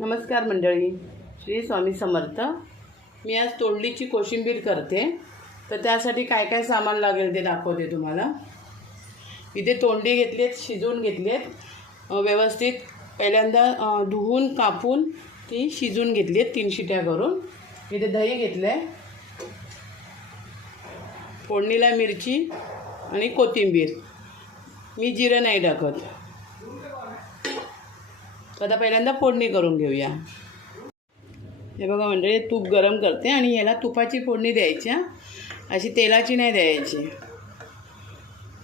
नमस्कार मंडळी, श्री स्वामी समर्थ। मी आज तोंडलीची कोशिंबीर करते, तर त्यासाठी काय काय सामान लागेल ते दाखवते तुम्हाला। इथे तोंडली घेतलीत, शिजवून घेतलीत व्यवस्थित। पहिल्यांदा धुवून कापून ती शिजवून घेतलीत 3 शिट्या करून। इथे दही घेतले, फोडणीला मिरची आणि कोथिंबीर। मी जिरं नाही टाकत। आता पहिल्यांदा फोडणी करून घेऊया। हे बघा म्हणजे तूप गरम करते आणि याला तुपाची फोडणी द्यायची, अशी तेलाची नाही द्यायची।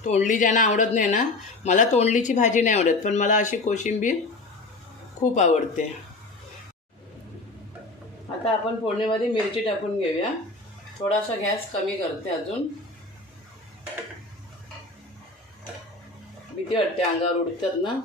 तोंडली ज्यांना आवडत नाही ना, मला तोंडलीची भाजी नाही आवडत, पण मला अशी कोशिंबीर खूप आवडते। आता आपण फोडणीमध्ये मिरची टाकून घेऊया। थोडासा गॅस कमी करते अजून। भीती वाटते, अंगावर उडतात ना।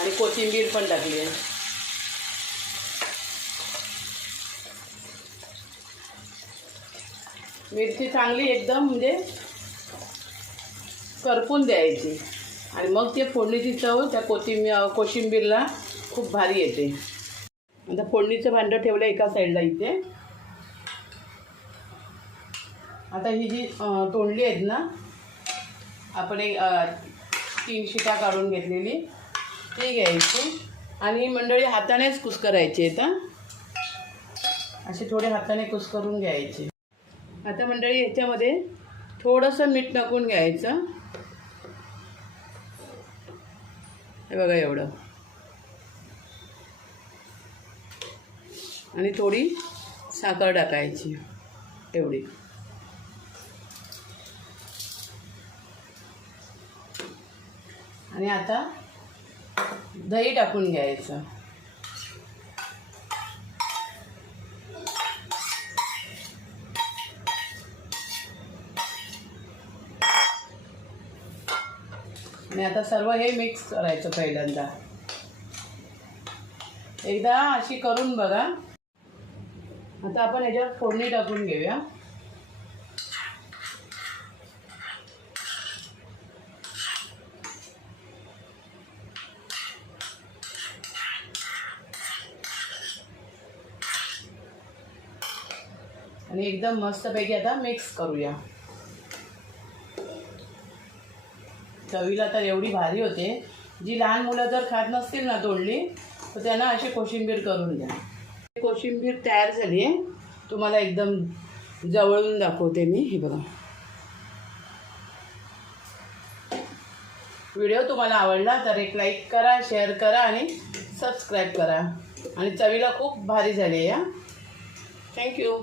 आणि कोथिंबीर पण टाकली आहे। मिरची चांगली एकदम म्हणजे करपून द्यायची आणि मग ते फोडणीची चव त्या कोशिंबीरला खूप भारी येते। आता फोडणीचं भांडं ठेवलं एका साईडला इथे। आता ही जी तोंडली आहेत ना, आपण 3 शिट्या काढून घेतलेली ती घ्यायची आणि मंडळी हातानेच कुस्करायची आहेत। असे थोडे हाताने कुस्करून घ्यायचे। आता मंडळी याच्यामध्ये थोडंसं मीठ टाकून घ्यायचं। हे बघा एवढं, आणि थोडी साखर टाकायची एवढी। आणि आता दही टाकून घ्यायचं। आणि आता सर्व हे मिक्स करायचं पहिल्यांदा। एकदा अशी करून बघा। आता आपण याच्यावर फोडणी टाकून घेऊया। आणि एकदम मस्तपैकी आता मिक्स करूया। चवीला तर एवढी भारी होते। जी लहान मुलं जर खात नसतील ना तोंडली, तर त्यांना अशी कोशिंबीर करून द्या। कोशिंबीर तयार झाली आहे, तुम्हाला एकदम जवळून दाखवते मी। हे बघा, व्हिडिओ तुम्हाला आवडला तर एक लाईक करा, शेअर करा आणि सबस्क्राईब करा। आणि चवीला खूप भारी झाली आहे। थँक्यू।